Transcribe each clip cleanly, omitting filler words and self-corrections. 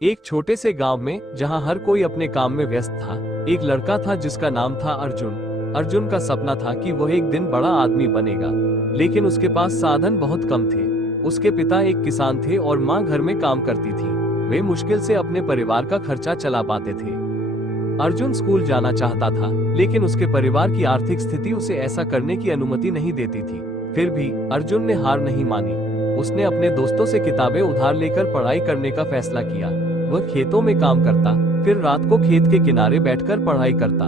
एक छोटे से गांव में जहां हर कोई अपने काम में व्यस्त था, एक लड़का था जिसका नाम था अर्जुन। अर्जुन का सपना था कि वह एक दिन बड़ा आदमी बनेगा, लेकिन उसके पास साधन बहुत कम थे। उसके पिता एक किसान थे और माँ घर में काम करती थी। वे मुश्किल से अपने परिवार का खर्चा चला पाते थे। अर्जुन स्कूल जाना चाहता था, लेकिन उसके परिवार की आर्थिक स्थिति उसे ऐसा करने की अनुमति नहीं देती थी। फिर भी अर्जुन ने हार नहीं मानी। उसने अपने दोस्तों से किताबें उधार लेकर पढ़ाई करने का फैसला किया। वह खेतों में काम करता, फिर रात को खेत के किनारे बैठकर पढ़ाई करता।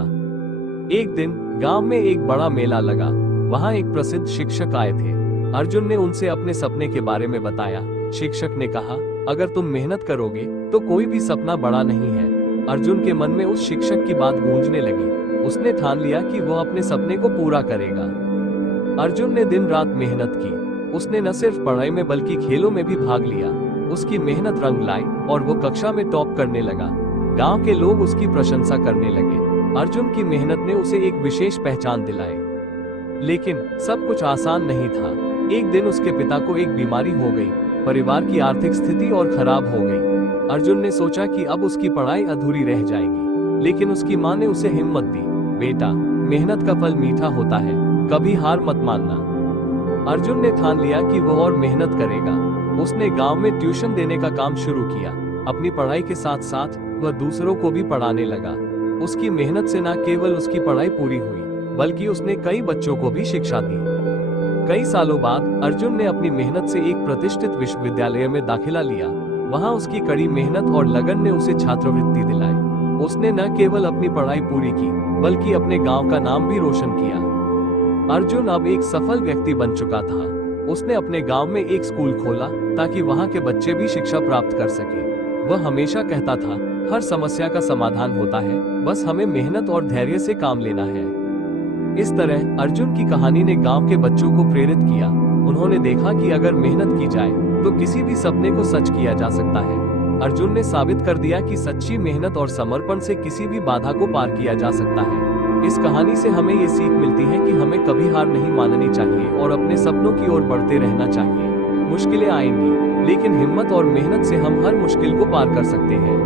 एक दिन गांव में एक बड़ा मेला लगा। वहां एक प्रसिद्ध शिक्षक आए थे। अर्जुन ने उनसे अपने सपने के बारे में बताया। शिक्षक ने कहा, अगर तुम मेहनत करोगे तो कोई भी सपना बड़ा नहीं है। अर्जुन के मन में उस शिक्षक की बात गूंजने लगी। उसने ठान लिया कि वह अपने सपने को पूरा करेगा। अर्जुन ने दिन रात मेहनत की। उसने न सिर्फ पढ़ाई में बल्कि खेलों में भी भाग लिया। उसकी मेहनत रंग लाई और वो कक्षा में टॉप करने लगा। गांव के लोग उसकी प्रशंसा करने लगे। अर्जुन की मेहनत ने उसे एक विशेष पहचान दिलाई। लेकिन सब कुछ आसान नहीं था। एक दिन उसके पिता को एक बीमारी हो गई। परिवार की आर्थिक स्थिति और खराब हो गई। अर्जुन ने सोचा कि अब उसकी पढ़ाई अधूरी रह जाएगी, लेकिन उसकी माँ ने उसे हिम्मत दी। बेटा, मेहनत का फल मीठा होता है, कभी हार मत मानना। अर्जुन ने ठान लिया कि वो और मेहनत करेगा। उसने गांव में ट्यूशन देने का काम शुरू किया। अपनी पढ़ाई के साथ साथ वह दूसरों को भी पढ़ाने लगा। उसकी मेहनत से न केवल उसकी पढ़ाई पूरी हुई, बल्कि उसने कई बच्चों को भी शिक्षा दी। कई सालों बाद अर्जुन ने अपनी मेहनत से एक प्रतिष्ठित विश्वविद्यालय में दाखिला लिया। वहां उसकी कड़ी मेहनत और लगन ने उसे छात्रवृत्ति दिलाई। उसने न केवल अपनी पढ़ाई पूरी की, बल्कि अपने गांव का नाम भी रोशन किया। अर्जुन अब एक सफल व्यक्ति बन चुका था। उसने अपने गांव में एक स्कूल खोला ताकि वहां के बच्चे भी शिक्षा प्राप्त कर सके। वह हमेशा कहता था, हर समस्या का समाधान होता है, बस हमें मेहनत और धैर्य से काम लेना है। इस तरह अर्जुन की कहानी ने गांव के बच्चों को प्रेरित किया। उन्होंने देखा कि अगर मेहनत की जाए तो किसी भी सपने को सच किया जा सकता है। अर्जुन ने साबित कर दिया कि सच्ची मेहनत और समर्पण से किसी भी बाधा को पार किया जा सकता है। इस कहानी से हमें ये सीख मिलती है कि हमें कभी हार नहीं माननी चाहिए और अपने सपनों की ओर बढ़ते रहना चाहिए। मुश्किलें आएंगी, लेकिन हिम्मत और मेहनत से हम हर मुश्किल को पार कर सकते हैं।